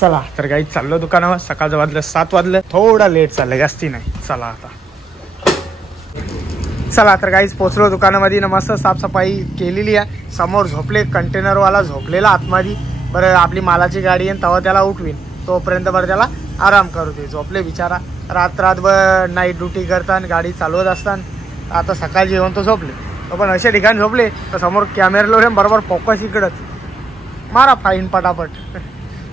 चला तर काही चाललो दुकानावर. सकाळचं वाजलं 7 वाजलं, थोडा लेट चाललंय, जास्ती नाही. चला आता चला तर काहीच पोचलो दुकानामध्ये. मस्त साफसफाई केलेली आहे. समोर झोपले कंटेनरवाला, झोपलेला आतमध्ये. बरं आपली मालाची गाडी आहे तेव्हा त्याला उठवीन, तोपर्यंत बरं त्याला आराम करू दे. झोपले बिचारा, रात्रभर नाईट ड्युटी करताना गाडी चालवत असताना. आता सकाळी येऊन तो झोपले. तो पण अशा ठिकाणी झोपले तर समोर कॅमेरा बरोबर फोकस इकडंच. मारा फाईन पटापट.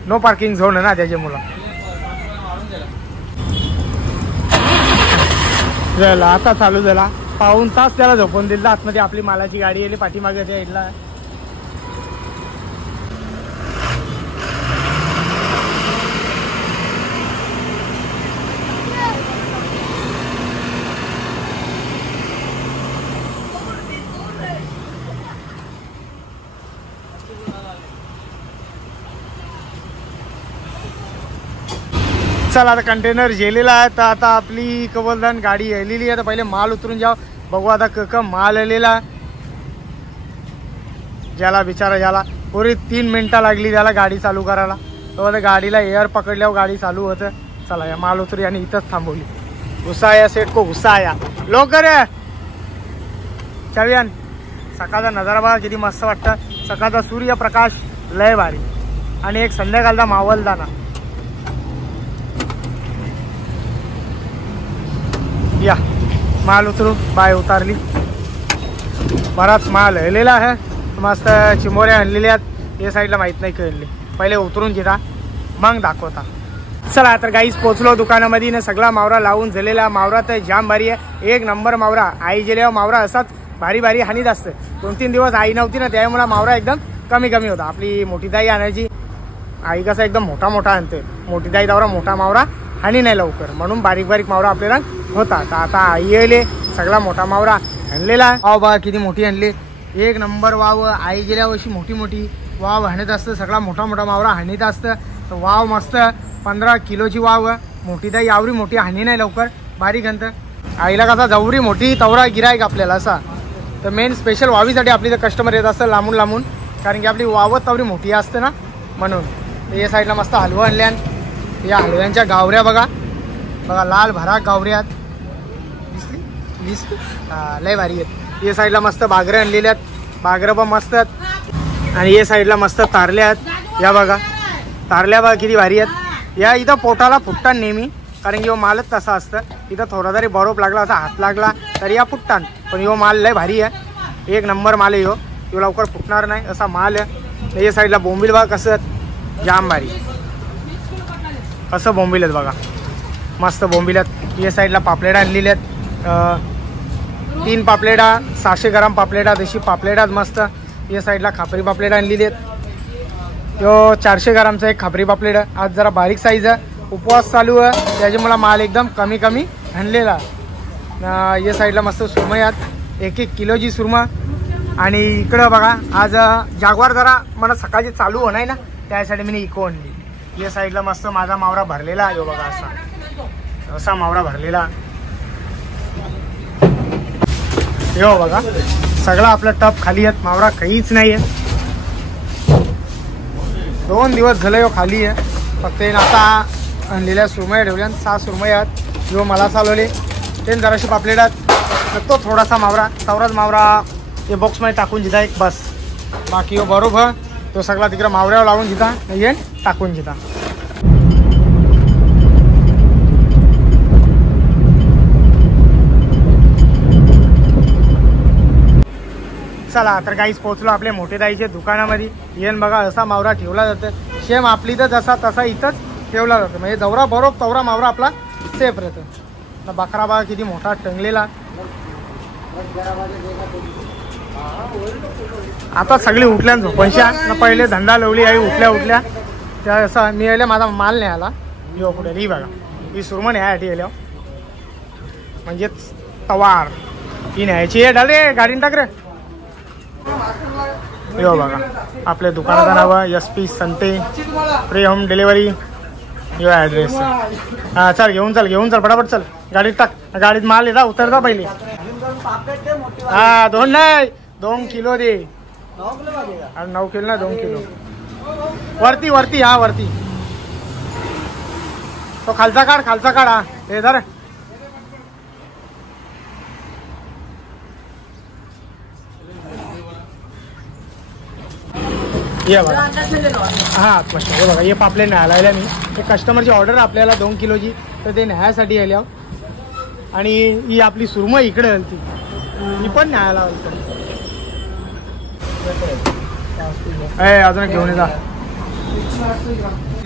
नो पार्किंग झोन आहे ना त्याच्यामुळं. झाला आता चालू झाला. पाऊण तास त्याला झोपून दिला. आतमध्ये आपली मालाची गाडी आली पाठीमागे त्या इडला. चला आता कंटेनर गेलेला आहे. तर आता आपली कबलदान गाडी आलेली आहे. तर पहिले माल उतरून जाव, बघू आता माल आलेला. ज्याला बिचारा ज्याला पुरी 3 मिनटं लागली त्याला गाडी चालू करायला. तो आता गाडीला एअर पकडल्यावर गाडी चालू होतं. चला या माल उतरू आणि इथंच थांबवली. गुस्सा आया सेट को, गुस्सा आया. लवकर चावियान. सकाळचा नजारा बघा किती मस्त वाटतं. सकाळचा सूर्यप्रकाश लय भारी आणि एक संध्याकाळचा मावलदाना. या माल उतरू. बाय उतारली. बराच माल हलेला आहे. मस्त चिमोऱ्या आणलेल्या आहेत. या साईडला माहीत नाही कळले. पहिले उतरून घेता मग दाखवता. चला तर गाईच पोचलो दुकानामध्ये ना. सगळा मावरा लावून झालेला. मावरा तर जाम भारी आहे. 1 नंबर मावरा. आई गेल्यावर मावरा असाच भारी भारी हानीत असतं. 2-3 दिवस आई नव्हती ना त्यामुळे मावरा एकदम कमी कमी होता. आपली मोठी ताई आणायची. आई कसा एकदम मोठा मोठा आणते. मोठी ताई दौरा मोठा मावरा हानी नाही लवकर, म्हणून बारीक बारीक मावरा आपल्याला होता. तर आता आई येले सगळा मोठा मावरा आणलेला. वाव बघा किती मोठी आणली. 1 नंबर वाव. आई गेल्या वर्षी मोठी मोठी वाव हाणत असतं. सगळा मोठा मोठा मावरा हाणीत असतं. तर वाव मस्त 15 किलोची वाव. मोठी ताई यावरी मोठी हानी नाही लवकर, बारीक अंत. आईला कसा जवरी मोठी तवरा गिरायक आपल्याला असा. तर मेन स्पेशल वावीसाठी आपली तर कस्टमर येत असतं लांबून लांबून, कारण की आपली वावत तवरी मोठी असते ना म्हणून. या साईडला मस्त हलवा आणल्या. या हलव्यांच्या गावऱ्या बघा बघा, लाल भराक गावऱ्यात दिसली दिसली. लय भारी आहेत. या साईडला मस्त बागरे आणलेल्या आहेत. बागरं पण मस्त आहेत. आणि या साईडला मस्त तारल्या आहेत. या बघा तारल्या बघा किती भारी आहेत. या इथं पोटाला फुटतात नेहमी, कारण की मालच तसा असतं. इथं थोडा जरी बरोबर लागला असा हात लागला तरी या फुटतात. पण यो माल लय भारी आहे. 1 नंबर माल आहे. यो लवकर फुटणार नाही असा माल आहे. या साईडला बोंबील बघा कसं जाम भारी. कसं बोंबील आहेत बघा, मस्त बोंबील आहेत. या साईडला पापलेटा आणलेल्या आहेत. 3 पापलेटा 600 ग्राम पापलेटा, देशी पापलेटात मस्त. या साईडला खापरी पापलेटा आणलेली आहेत. यो 400 ग्रामचा एक खापरी पापलेट. आज जरा बारीक साईज आहे, उपवास चालू आहे त्याच्यामुळे माल एकदम कमी कमी आणलेला. या साईडला मस्त सुरमई आहेत. 1-1 किलोची सुरमा. आणि इकडं बघा आज जागवार जरा मला सकाळची चालू होणार ना त्यासाठी मी इको आणली. या साईडला मस्त माझा मावरा भरलेला आहे. बघा असा असा मावरा भरलेला. यो बघा सगळा आपला टप खाली आहेत. मावरा काहीच नाही आहे. 2 दिवस झाले यो खाली आहे. फक्त आता आणलेल्या सुरमया ठेवल्या. 6 सुरमया आहेत. जो मला चालवले ते जराशी पापलेट आहेत. तो थोडासा मावरा तवराच मावरा ते बॉक्समध्ये टाकून जिता एक बस. बाकी यो बरोबर तो सगळा तिकडे मावऱ्यावर लावून जिता नाही टाकून जिता. चला तर काहीच पोचलो आपल्या मोठे ताईच्या दुकानामध्ये. येन बघा असा मावरा ठेवला जातं. सेम आपली तर जसा तसा इथंच ठेवला जातो. म्हणजे जवरा बरोबर तवरा मावरा आपला सेफ राहतो. बकरा बघा किती मोठा टंगलेला. आता सगळी उठल्या झोपणशा ना. पहिले धंदा लावली आई उठल्या उठल्या त्या असं मी यायला माझा माल नाही आला. यो कुठे ही बघा ही सुरमण ह्यासाठी येल्या म्हणजेच तवार ही न्यायची आहे. डाले गाडीन टाक रे. यो बघा आपल्या दुकानाचं नाव SP संते फ्री होम डिलिव्हरी. यो ॲड्रेस. हां चल घेऊन चल फटाफट चल. गाडीत टाक. गाडीत माल येता उतरता पहिले. हा 2 नाही 2 किलो दे. 9 किलो ना 2 किलो वरती. हा वरती तो खालचा काढ हा हे धर. ये बघा हा मस्त. हे बघा हे पापले न्यायला मी हे कस्टमरची ऑर्डर आपल्याला 2 किलोची तर ते न्यायासाठी यायला. आणि ही आपली सुरमई इकडे आली ही पण न्यायला अजून घेऊन येता.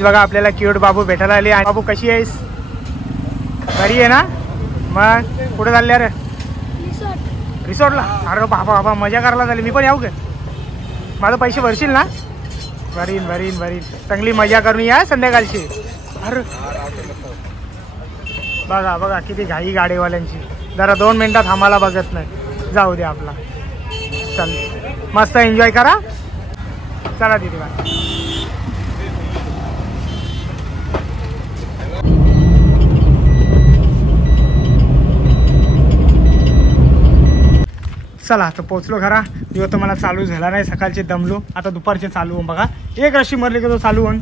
बघा आपल्याला क्यूट बाबू भेटायला आली. बाबू कशी आहेस? बरी आहे ना? मग कुठे चालले अरे? रिसॉर्टला? अरे बाबा मजा करायला झाली. मी पण येऊ का? माझं पैसे भरशील ना? भरीन चांगली मजा करून या संध्याकाळची. अरे बघा किती घाई गाडीवाल्यांची. जरा 2 मिनिटात आम्हाला बघत नाही. जाऊ दे आपला. चल मस्त एन्जॉय करा. चला दीदी बाय. चला आता पोचलो खरा. दिवस तर मला चालू झाला नाही. सकाळचे दमलो. आता दुपारचे चालू होऊन बघा. एक रशी मरली की तो चालू होऊन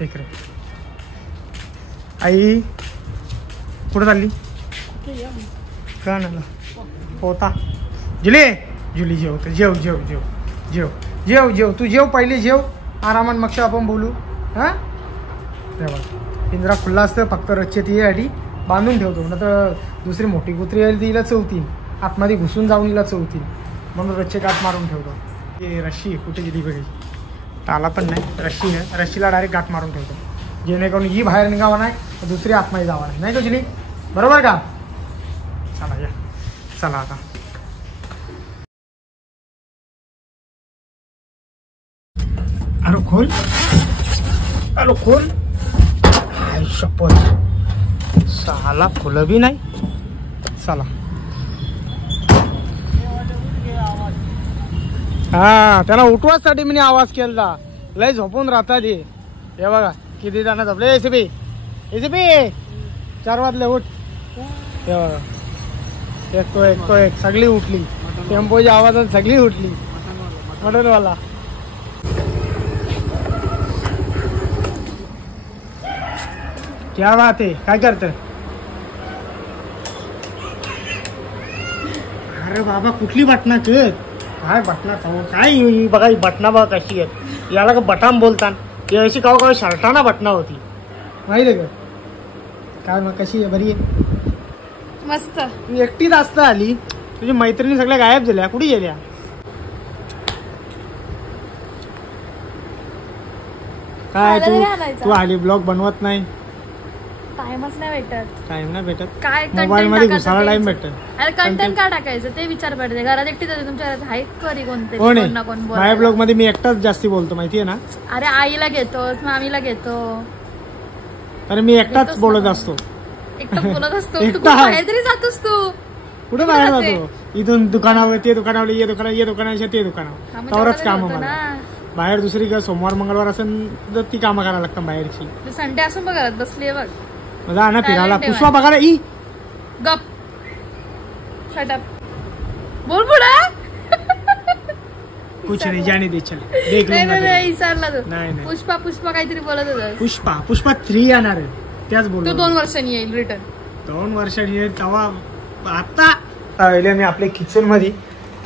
एक रे. आई कुठं चालली? का ना होता जुली जेव तू जेव पहिले जेव आरामात मग आपण बोलू. हां पिंजरा खुल्ला असतं फक्त रच्चे तिच्यासाठी बांधून ठेवतो. ना तर दुसरी मोठी कुत्री आली तिला चवतील आतमध्ये घुसून जाऊन हिला चवतील म्हणून रच्चे गाठ मारून ठेवतो. हे रशी कुठे गेली बघी ताला पण नाही. रशी आहे रशीला डायरेक्ट गाठ मारून ठेवतो जेणेकरून ही बाहेर निघावा नाही दुसरी आतमध्ये जावा नाही का जुली? बरोबर का? चला या चला आता. अरे खोल शपथ साला खुलं बी नाही. चला हा त्याला उठवासाठी मी आवाज केला. लय झोपून राहतात हे बघा किती जण झोपले. एसीपी 4 वाजले उठ. हे बघा एक सगळी उठली. टेम्पोच्या आवाजात सगळी उठली. मटनवाला क्या बात आहे? काय करत? अरे बाबा कुठली बटना कर काय बटना काय बघा बटना बघा कशी आहेत. याला का बटाम बोलतात. याची का शर्टाना बटना होती माहिती आहे का? काय मग कशी आहे? बरी आहे मस्त. तू एकटीच असता आली. तुझी मैत्रिणी सगळ्या गायब झाल्या. कुठे गेल्या? काय तू आली ब्लॉग बनवत नाही. टाइमच नाही भेटत. टाइम नाही भेटत. काय मोबाईल मध्ये घुसायला टाइम भेटत. अरे कंटेंट काय टाकायचं ते विचार पडते. घरात एकटीच आहे. तुमच्या आहेत करी कोणते कोण कोण ना कोण माझ्या ब्लॉग मध्ये मी एकटाच जास्ती बोलतो माहितीये ना. अरे आईला घेतोस मामीला घेतो. अरे मी एकटाच बोलत असतो. एकटं बोलत असतो. तू बाहेर तरी जातोस. तू कुठे बाहेर जातो? इथून दुकानावर ते दुकानावर ये दुकानावर ते दुकानावर तरच काम मला. बाहेर दुसरी का सोमवार मंगळवार असेल तर ती कामं करायला लागतात बाहेरची. संडे असून बघ घरात बसली बघ. मजा ना फिरायला. पुष्पा बघायला ई गप शट अप बोल पुढे. कुछ नहीं जाने दे चल देख लूंगा. नाही विचारला तू. नाही पुष्पा काहीतरी बोलत होता. पुष्पा 3 येणार आहे त्याच बोल. तो 2 वर्षांनी येईल रिटर्न. 2 वर्षांनी येईल तेव्हा. आता मी आपल्या किचन मध्ये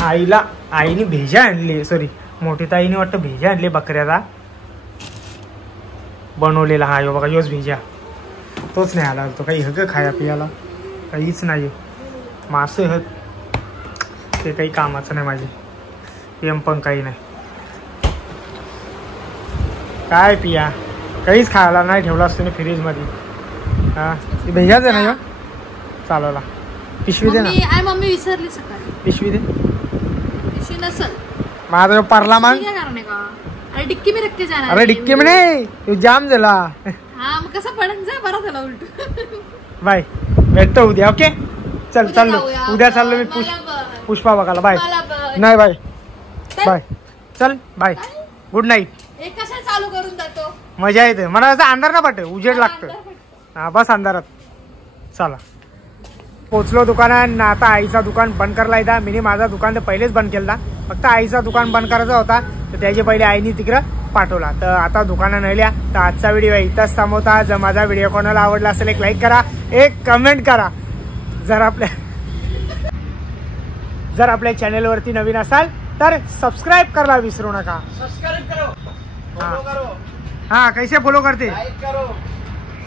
आईने भेजा आणली. सॉरी मोठी ताईने वाटतं भेजा आणली बकऱ्याचा बनवलेला. हा यो बघा योच भेजा. तोच नाही आला. तो काही हग खाया पियाला काहीच नाही. मासे हत ते काही कामाचं नाही माझे. एम पण काही नाही. काय पिया काहीच खायला नाही ठेवला असतो ना फ्रीज मध्ये. हा भेजाच आहे ना चालवला. पिशवी दे ना. मम्मी विसरली सकाळी. पिशवी दे. पिशवी नसल माझा पारला मान. अरे डिक्की में रख के जाना. अरे डिक्की में नाही तू जाम झाला. हा मग कसं पडन जा बरा झाला उलट. बाय भेटतो उद्या. ओके चल चाललो. उद्या चाललो मी पुष्पा बघायला. बाय नाही बाय बाय चल बाय गुड नाईट. कशा चालू करून जातो मजा येते. मला असं अंधार ना वाटत उजेड लागतं. हा बस अंधारात. चला पोचलो दुकानात. आता आईचा दुकान बंद करला येता. मी माझा दुकान तर पहिलेच बंद केला. फक्त आईचा दुकान बंद करायचा होता तर त्याच्या पहिले आईने तिकडं पाठवला. तर आता दुकानं नेल्या. तर आजचा व्हिडिओ इथंच थांबवता. जर माझा व्हिडिओ कोणाला आवडला असेल एक लाईक करा, एक कमेंट करा. जर आपल्या चॅनलवरती नवीन असाल तर सबस्क्राइब करायला विसरू नका. सब्सक्राइब करो, फॉलो करो, हाँ कैसे फॉलो करते. लाइक करो,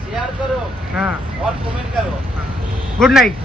शेयर करो हाँ और कमेंट करो. Good Knight.